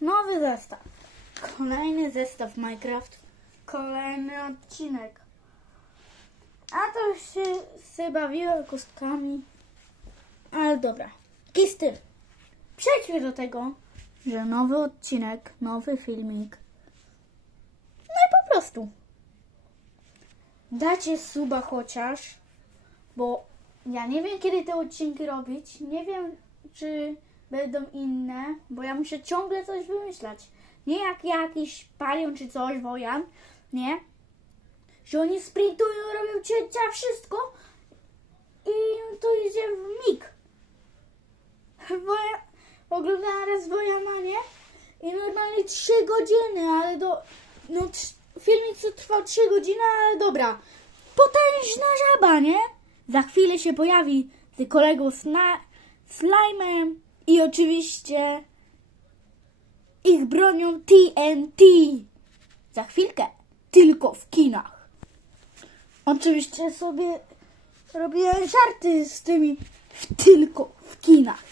Nowy zestaw. Kolejny zestaw Minecraft. Kolejny odcinek. A to już się sobie bawiło kostkami. Ale dobra. Tym. Przejdźmy do tego, że nowy odcinek, nowy filmik. No i po prostu. Dacie suba chociaż, bo ja nie wiem kiedy te odcinki robić. Nie wiem czy będą inne, bo ja muszę ciągle coś wymyślać. Nie jak jakiś palion czy coś, wojan, nie? Że oni sprintują, robią cięcia, wszystko i to idzie w mig. Woja, oglądałam raz Wojana, nie? I normalnie 3 godziny, ale do... No, filmik co trwał 3 godziny, ale dobra. Potężna żaba, nie? Za chwilę się pojawi z kolegą Sna- Slime'em i oczywiście ich bronią TNT. Za chwilkę, tylko w kinach. Oczywiście sobie robiłem żarty z tymi tylko w kinach.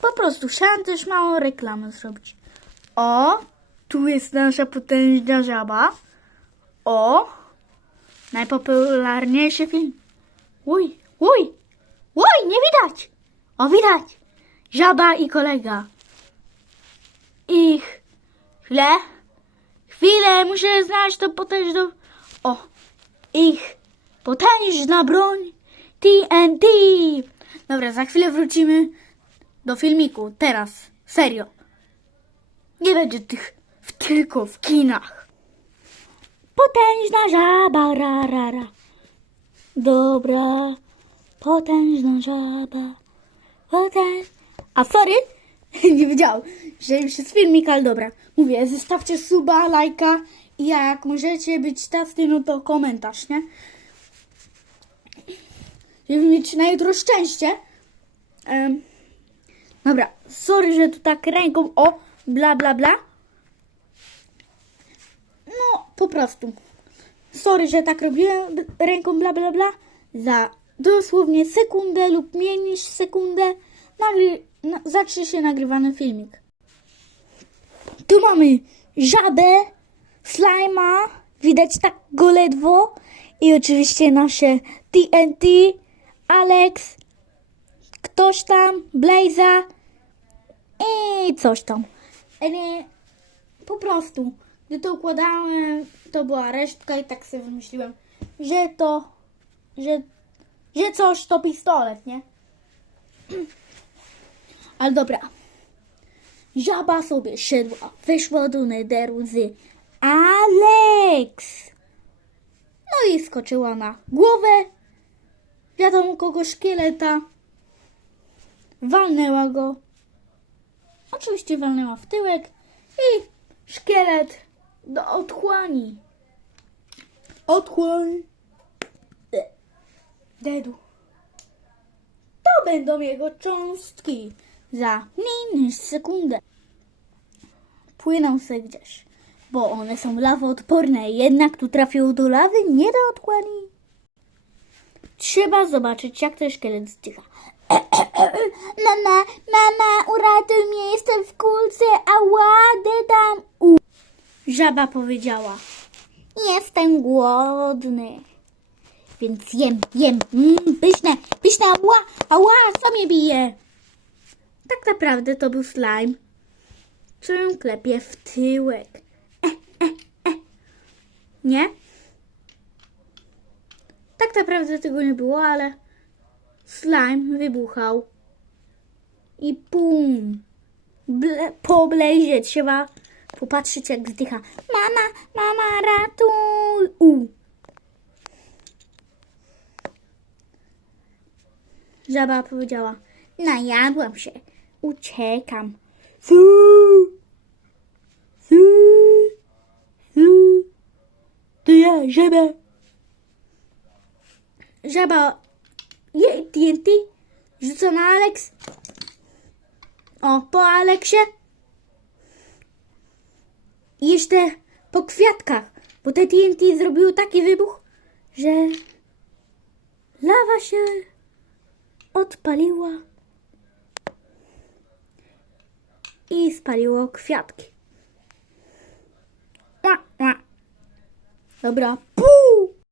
Po prostu chciałam też małą reklamę zrobić. O, tu jest nasza potężna żaba. O, najpopularniejszy film. Uj, uj, uj, nie widać. O, widać. Żaba i kolega. Ich. Chwilę. Chwilę, muszę znaleźć to potężną... O, ich potężna broń TNT. Dobra, za chwilę wrócimy do filmiku. Teraz, serio. Nie będzie tych w, tylko w kinach. Potężna żaba, ra, ra, ra. Dobra, potężna żaba. Potęż... A sorry, nie wiedział, że już jest filmik, ale dobra. Mówię, zostawcie suba, lajka i jak możecie być tacy, no to komentarz, nie? Żeby mieć na jutro szczęście. Em, dobra, sorry, że tu tak ręką, o, bla, bla, bla. No, po prostu. Sorry, że tak robiłem ręką bla bla bla. Za dosłownie sekundę lub mniej niż sekundę nagry- na- zacznie się nagrywany filmik. Tu mamy żabę, slajma, widać tak go ledwo i oczywiście nasze TNT, Alex, ktoś tam, Blaza i coś tam. Po prostu, gdy to układałem, to była resztka i tak sobie wymyśliłem, że to, że, że coś to pistolet, nie? Ale dobra. Żaba sobie szedła, wyszła do nederu z Alex. No i skoczyła na głowę, wiadomo kogo szkieleta. Walnęła go. Oczywiście walnęła w tyłek i szkielet do otchłani. Otchłań. Dedu. To będą jego cząstki. Za mniej niż sekundę. Płyną se gdzieś, bo one są lawoodporne, jednak tu trafią do lawy, nie do otchłani. Trzeba zobaczyć, jak ten szkielet zdycha. Mama, mama, uratuj mnie, jestem w kulce, ała, de tam. U. Żaba powiedziała, jestem głodny. Więc jem, jem, mm, pyszne, pyszne, ała, ała, co mnie bije? Tak naprawdę to był slime, ją klepie w tyłek. E, e, e. Nie? Tak naprawdę tego nie było, ale slime wybuchał. I pum! Ble, trzeba popatrzeć jak zdycha. Mama, mama, ratuj! U. Żaba powiedziała, najadłam się, uciekam. Fu, fu, fu. To ja, żaba. Żaba je TNT, rzuca na Alex. O, po Aleksie. I jeszcze po kwiatkach, bo te TNT zrobiło taki wybuch, że lawa się odpaliła i spaliło kwiatki. Dobra.